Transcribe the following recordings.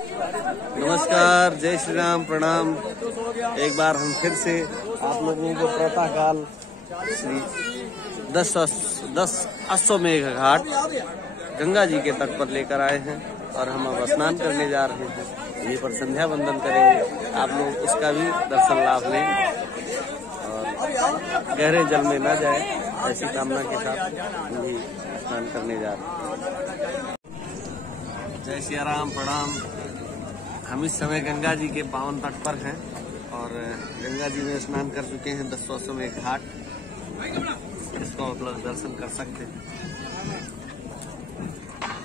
नमस्कार, जय श्री राम, प्रणाम। एक बार हम फिर से आप लोगों को प्रातःकाल श्री 10 अश्वमेघ घाट गंगा जी के तट पर लेकर आए हैं और हम अब स्नान करने जा रहे हैं। यहीं पर संध्या वंदन करेंगे, आप लोग उसका भी दर्शन लाभ लें और गहरे जल में न जाए, ऐसी कामना के साथ हम भी स्नान करने जा रहे हैं। जय श्री राम, प्रणाम। हम इस समय गंगा जी के पावन तट पर हैं और गंगा जी में स्नान कर चुके हैं। 10 अश्वमेघ घाट, इसको आप लोग दर्शन कर सकते हैं।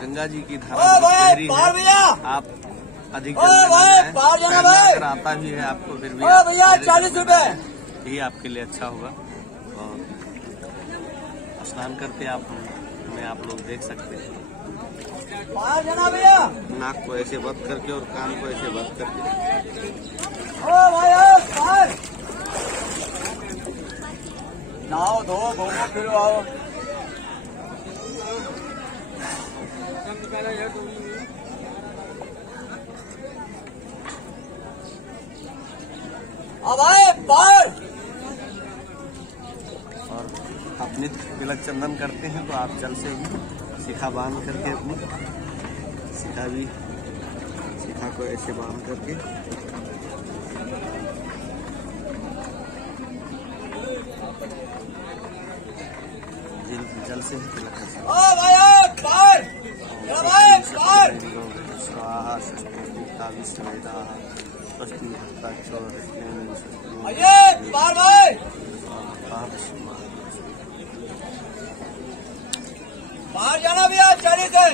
गंगा जी की धारा गहरी है, आप अधिक जल आता भी है आपको, फिर भी 40 रुपए यही आपके लिए अच्छा होगा। और स्नान करते आप लोग देख सकते हैं। नाक को ऐसे बंद करके और कान को ऐसे बंद करके। नाव धो, घूमो फिरो आओ। अब आए पार। और आप नित्य तिलक चंदन करते हैं तो आप जल से ही शिखा बांध करके अपनी शिखा को ऐसे बांध करके जल से ही तिलक कर सकते हैं। बाहर जाना भैया, 40 है।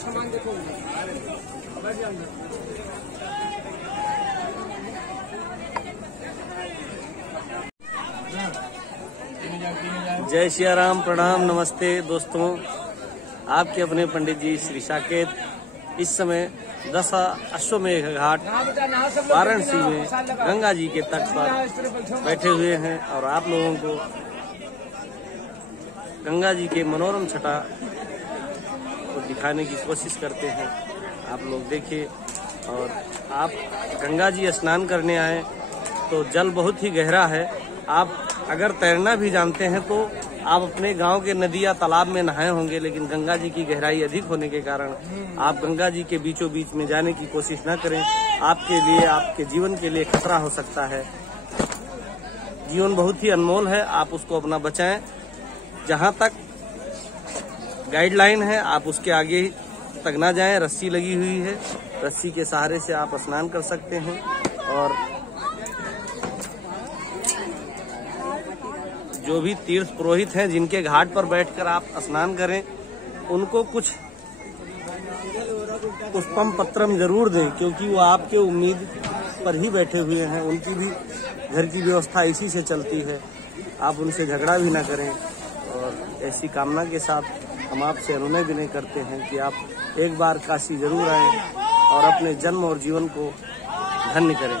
सामान देखो। जय श्री राम, प्रणाम, नमस्ते दोस्तों। आपके अपने पंडित जी श्री साकेत इस समय 10 अश्वमेघ घाट वाराणसी में गंगा जी के तट पर बैठे हुए हैं और आप लोगों को गंगा जी के मनोरम छटा को दिखाने की कोशिश करते हैं। आप लोग देखिए। और आप गंगा जी स्नान करने आए तो जल बहुत ही गहरा है। आप अगर तैरना भी जानते हैं तो आप अपने गांव के नदी या तालाब में नहाए होंगे, लेकिन गंगा जी की गहराई अधिक होने के कारण आप गंगा जी के बीचों बीच में जाने की कोशिश न करें। आपके लिए, आपके जीवन के लिए खतरा हो सकता है। जीवन बहुत ही अनमोल है, आप उसको अपना बचाएं। जहां तक गाइडलाइन है आप उसके आगे तक ना जाएं। रस्सी लगी हुई है, रस्सी के सहारे से आप स्नान कर सकते हैं। और जो भी तीर्थ पुरोहित हैं जिनके घाट पर बैठकर आप स्नान करें, उनको कुछ पुष्पम पत्रम जरूर दें, क्योंकि वो आपके उम्मीद पर ही बैठे हुए हैं। उनकी भी घर की व्यवस्था इसी से चलती है। आप उनसे झगड़ा भी ना करें। और ऐसी कामना के साथ हम आपसे अनुनय विनय करते हैं कि आप एक बार काशी जरूर आएं और अपने जन्म और जीवन को धन्य करें।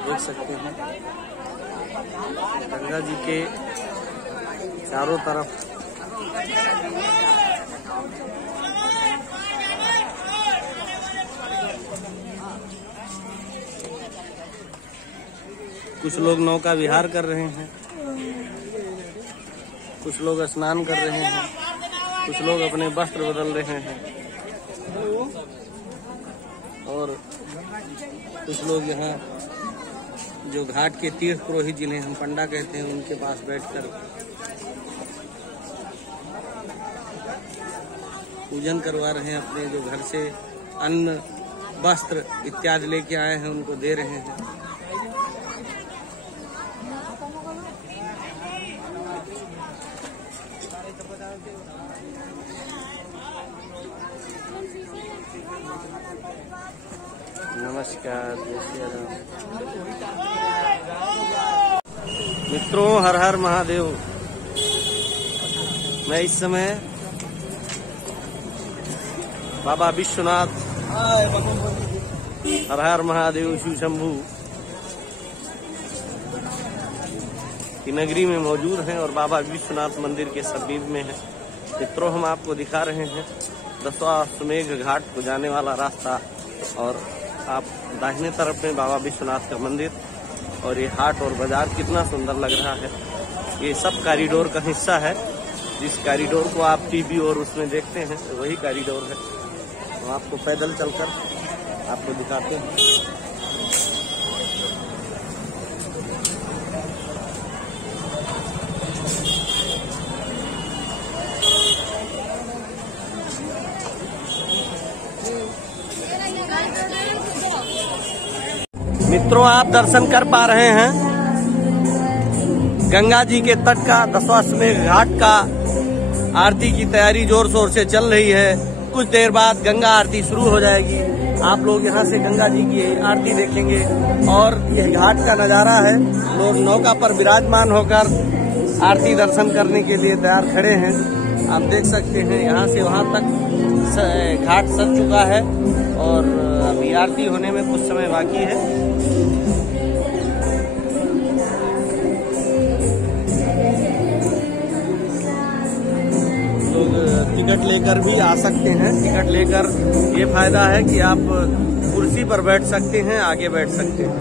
देख सकते हैं गंगा जी के चारों तरफ कुछ लोग नौका विहार कर रहे हैं, कुछ लोग स्नान कर रहे हैं, कुछ लोग अपने वस्त्र बदल रहे हैं और कुछ लोग यहाँ जो घाट के तीर्थ पुरोहित जिन्हें हम पंडा कहते हैं उनके पास बैठकर पूजन करवा रहे हैं। अपने जो घर से अन्न वस्त्र इत्यादि लेके आए हैं, उनको दे रहे हैं। नमस्कार, जय श्री राम। मित्रों, हर हर महादेव। मैं इस समय बाबा विश्वनाथ हर हर महादेव शिव शंभू की नगरी में मौजूद हैं और बाबा विश्वनाथ मंदिर के समीप में है। मित्रों, हम आपको दिखा रहे हैं दशाश्वमेध घाट को जाने वाला रास्ता, और आप दाहिने तरफ में बाबा विश्वनाथ का मंदिर और ये हाट और बाजार कितना सुंदर लग रहा है। ये सब कॉरिडोर का हिस्सा है। जिस कॉरिडोर को आप टीवी और उसमें देखते हैं वही कॉरिडोर है। हम आपको पैदल चलकर आपको दिखाते हैं। मित्रों, आप दर्शन कर पा रहे हैं गंगा जी के तट का दशाश्वमेध घाट का आरती की तैयारी जोर शोर से चल रही है। कुछ देर बाद गंगा आरती शुरू हो जाएगी। आप लोग यहां से गंगा जी की आरती देखेंगे और यह घाट का नजारा है। लोग नौका पर विराजमान होकर आरती दर्शन करने के लिए तैयार खड़े हैं। आप देख सकते हैं यहां से वहां तक घाट सज चुका है और अभी आरती होने में कुछ समय बाकी है। लोग टिकट लेकर भी आ सकते हैं। टिकट लेकर ये फायदा है कि आप कुर्सी पर बैठ सकते हैं, आगे बैठ सकते हैं।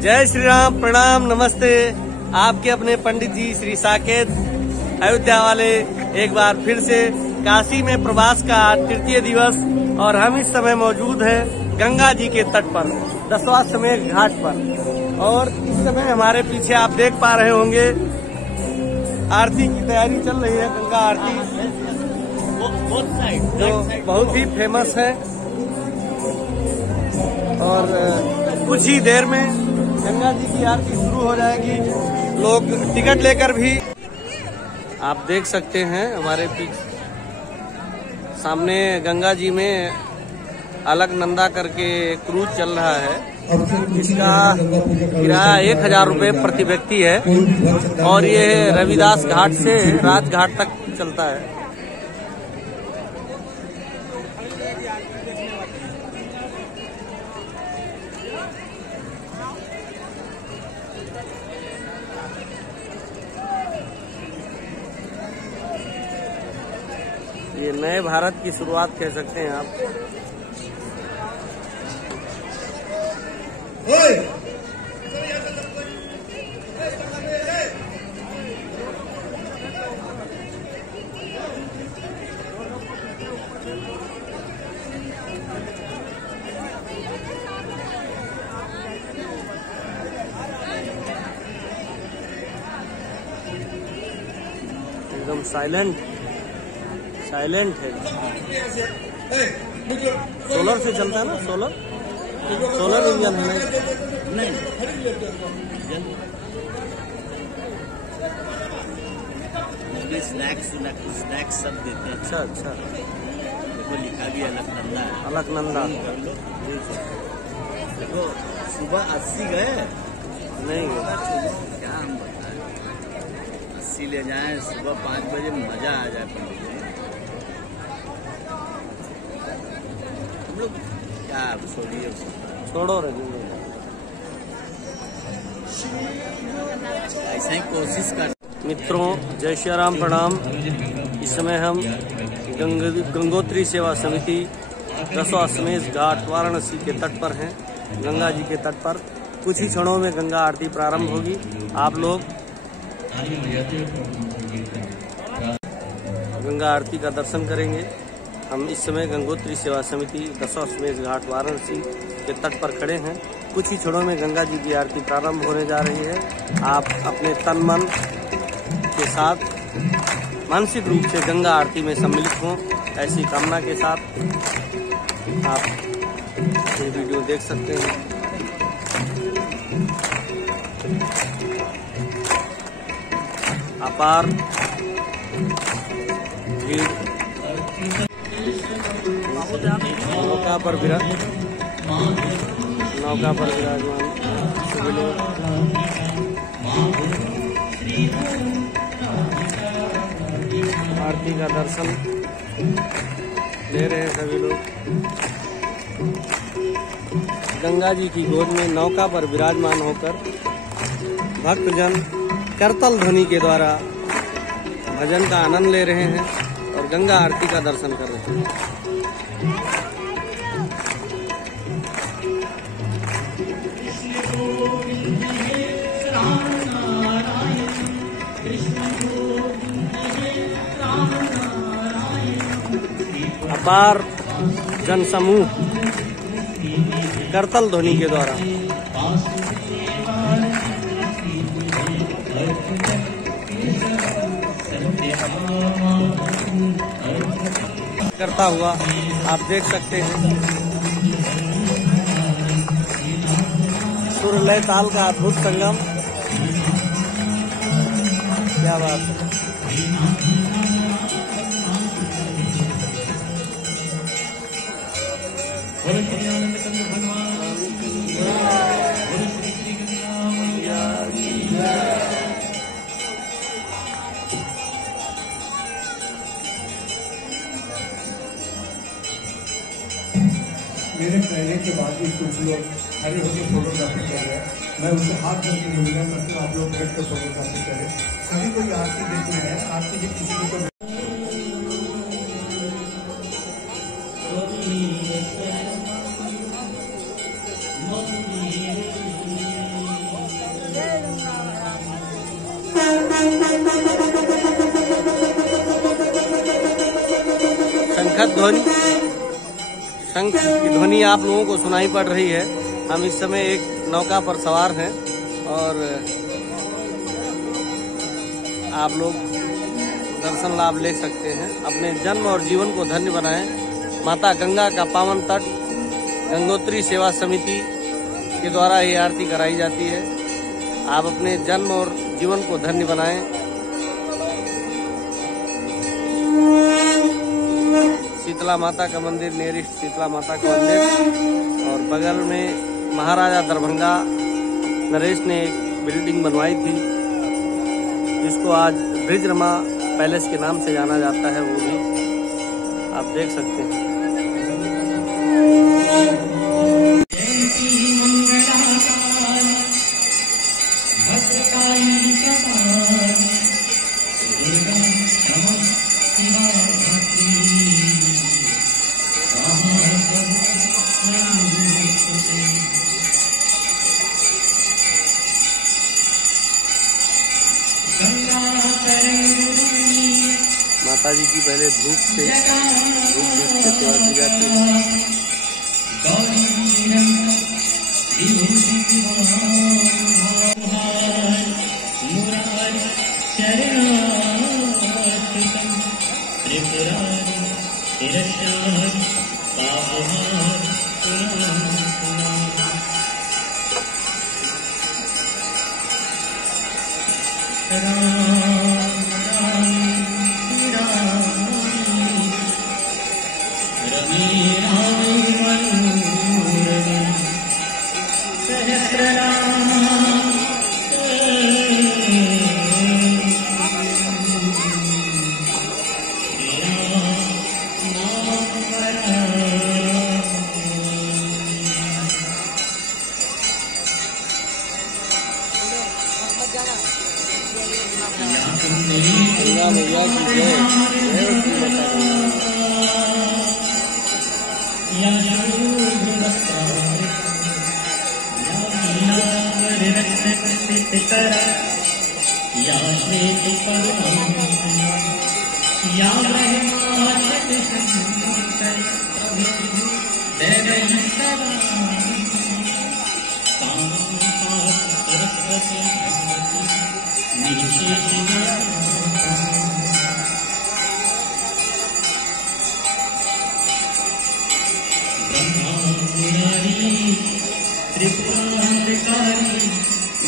जय श्री राम, प्रणाम, नमस्ते। आपके अपने पंडित जी श्री साकेत अयोध्या वाले एक बार फिर से काशी में प्रवास का तृतीय दिवस, और हम इस समय मौजूद हैं गंगा जी के तट पर दशाश्वमेध घाट पर। और इस समय हमारे पीछे आप देख पा रहे होंगे आरती की तैयारी चल रही है। गंगा आरती जो बहुत ही फेमस है, और कुछ ही देर में गंगा जी की आरती शुरू हो जाएगी। लोग टिकट लेकर भी आप देख सकते हैं। हमारे पीछे सामने गंगा जी में अलकनंदा करके क्रूज चल रहा है। इसका किराया 1000 रुपये प्रति व्यक्ति है और ये रविदास घाट से राजघाट तक चलता है। ये नए भारत की शुरुआत कह सकते हैं आप। एकदम साइलेंट है। सोलर से चलता है ना? सोलर इंजन है। नहीं, स्नैक्स सब देते हैं। अच्छा। देखो लिखा भी अलकनंदा है। अलकनंदा देखो, सुबह 80 गए नहीं क्या हम बताएं। 80 ले जाएं, सुबह 5 बजे मजा आ जाए। हम लोग क्या छोड़ो रे, ऐसा ही कोशिश कर। मित्रों, जय श्री राम, प्रणाम। इस समय हम गंगोत्री सेवा समिति दशाश्वमेध घाट वाराणसी के तट पर हैं। गंगा जी के तट पर कुछ ही क्षणों में गंगा आरती प्रारंभ होगी। आप लोग गंगा आरती का दर्शन करेंगे। हम इस समय गंगोत्री सेवा समिति दशाश्वमेध घाट वाराणसी के तट पर खड़े हैं कुछ ही क्षणों में गंगा जी की आरती प्रारंभ होने जा रही है। आप अपने तन मन के साथ मानसिक रूप से गंगा आरती में सम्मिलित हों, ऐसी कामना के साथ आप ये वीडियो देख सकते हैं। अपार भीड़ नौका पर विराजमान सभी लोग आरती का दर्शन ले रहे हैं। सभी लोग गंगा जी की गोद में नौका पर विराजमान होकर भक्तजन करतल ध्वनि के द्वारा भजन का आनंद ले रहे हैं और गंगा आरती का दर्शन कर रहे हैं। अपार जनसमूह करतल ध्वनि के द्वारा करता हुआ आप देख सकते हैं। सुर लय ताल का अद्भुत संगम, क्या बात है। मेरे कहने के बाद भी कुछ लोग खड़े होकर फोटोग्राफी कर रहे हैं। मैं उनसे हाथ धर के निवेदन करता हूँ, आप लोग बैठ कर फोटोग्राफी करें। सभी को आरती देते हैं, आरती की किसी को शंख की ध्वनि आप लोगों को सुनाई पड़ रही है। हम इस समय एक नौका पर सवार हैं और आप लोग दर्शन लाभ ले सकते हैं। अपने जन्म और जीवन को धन्य बनाएं। माता गंगा का पावन तट गंगोत्री सेवा समिति के द्वारा ये आरती कराई जाती है। आप अपने जन्म और जीवन को धन्य बनाएं। शीतला माता का मंदिर, नेरिष्ट शीतला माता का मंदिर, और बगल में महाराजा दरभंगा नरेश ने एक बिल्डिंग बनवाई थी जिसको आज ब्रिजरमा पैलेस के नाम से जाना जाता है। वो भी आप देख सकते हैं। माता जी की पहले धूप से सेवा की जाती है।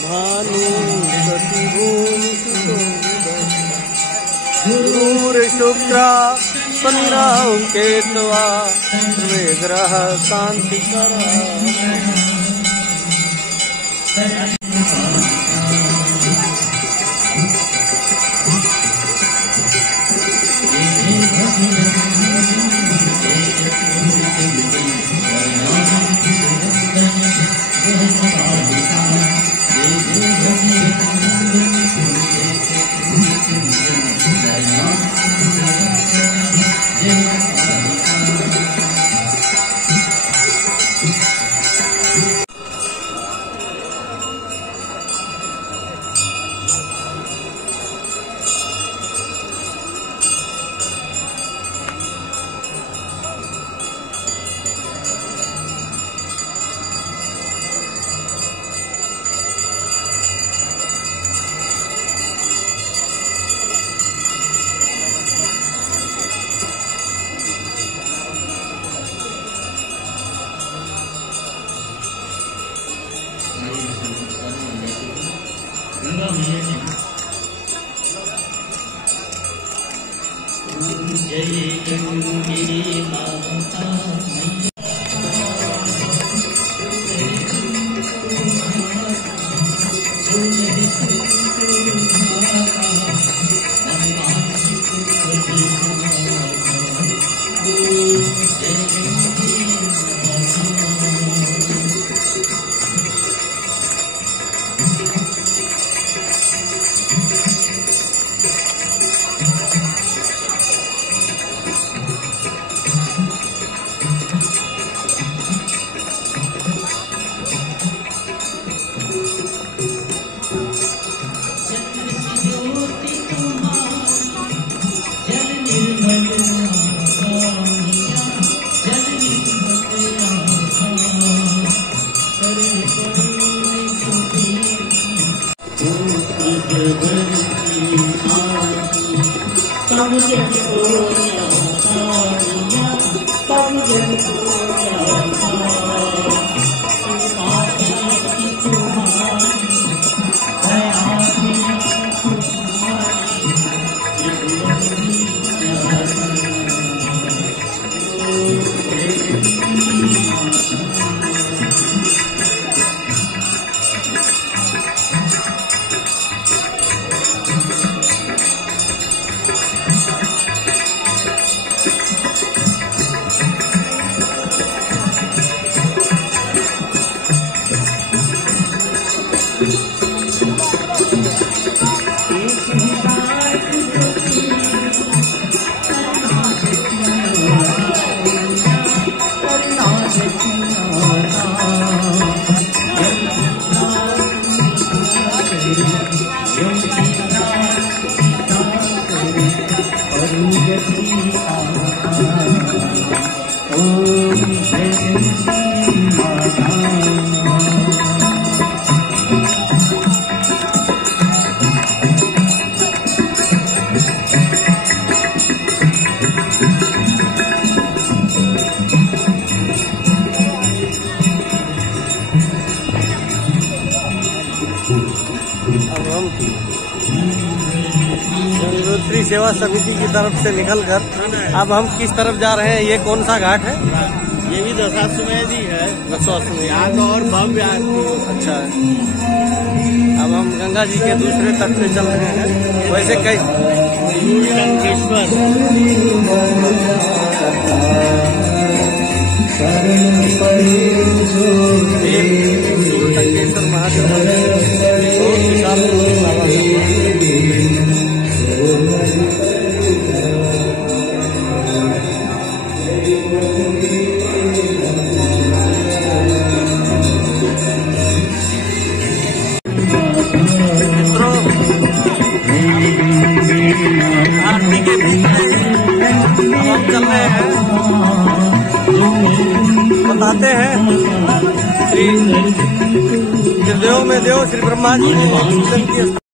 भानु गुरुर शुक्र शनि राहु केतवा सर्वे ग्रह शांति करा। गंगोत्री सेवा समिति की तरफ से निकलकर अब हम किस तरफ जा रहे हैं? ये कौन सा घाट है? ये भी दशाश्वमेध ही है। दशाश्वमेध यहाँ तो और भव्य आरती। अच्छा, अब हम गंगा जी के दूसरे तट पे चल रहे हैं। वैसे कई शंखेश्वर महादेव बहुत विशाल बाबा है। आरती के बीच में हम चल रहे हैं, बताते हैं श्री त्रिदेव देवों में देव श्री ब्रह्मा जी ने